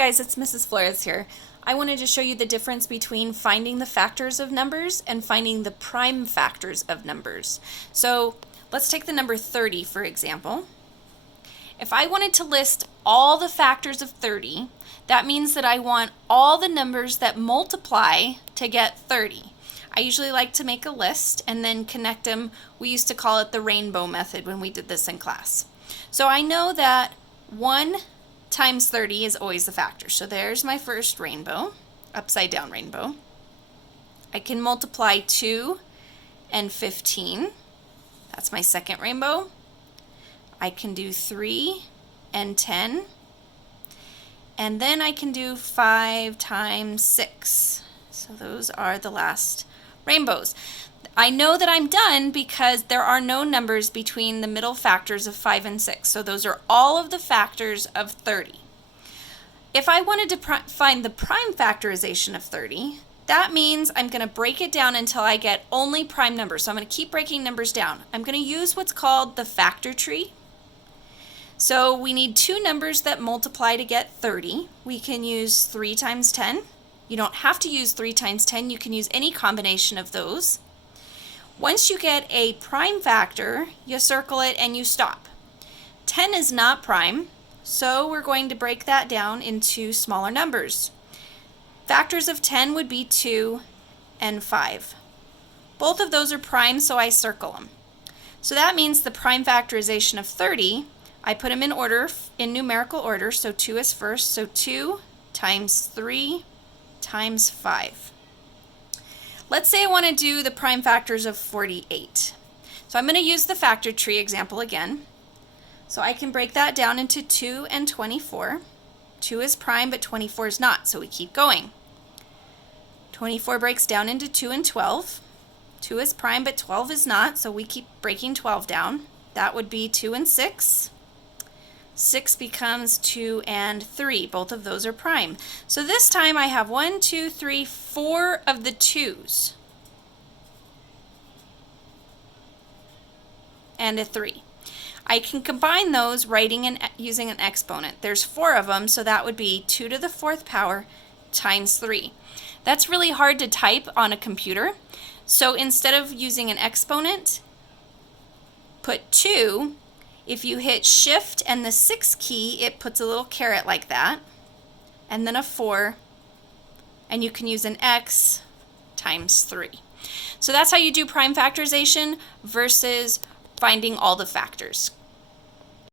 guys, it's Mrs. Flores here. I wanted to show you the difference between finding the factors of numbers and finding the prime factors of numbers. So let's take the number 30 for example. If I wanted to list all the factors of 30, that means that I want all the numbers that multiply to get 30. I usually like to make a list and then connect them. We used to call it the rainbow method when we did this in class. So I know that 1 times 30 is always the factor. So there's my first rainbow, upside down rainbow. I can multiply 2 and 15. That's my second rainbow. I can do 3 and 10. And then I can do 5 times 6. So those are the last rainbows. I know that I'm done because there are no numbers between the middle factors of 5 and 6. So those are all of the factors of 30. If I wanted to find the prime factorization of 30, that means I'm going to break it down until I get only prime numbers. So I'm going to keep breaking numbers down. I'm going to use what's called the factor tree. So we need two numbers that multiply to get 30. We can use 3 times 10. You don't have to use 3 times 10. You can use any combination of those. Once you get a prime factor, you circle it and you stop. 10 is not prime, so we're going to break that down into smaller numbers. Factors of 10 would be 2 and 5. Both of those are prime, so I circle them. So that means the prime factorization of 30, I put them in order, in numerical order, so 2 is first, so 2 times 3 times 5. Let's say I want to do the prime factors of 48. So I'm going to use the factor tree example again. So I can break that down into 2 and 24. 2 is prime, but 24 is not, so we keep going. 24 breaks down into 2 and 12. 2 is prime, but 12 is not, so we keep breaking 12 down. That would be 2 and 6. 6 becomes 2 and 3. Both of those are prime. So this time I have 1, 2, 3, 4 of the 2's. And a 3. I can combine those using an exponent. There's 4 of them, so that would be 2 to the 4th power times 3. That's really hard to type on a computer. So instead of using an exponent, put 2. If you hit shift and the 6 key, it puts a little caret like that, and then a 4, and you can use an x times 3. So that's how you do prime factorization versus finding all the factors.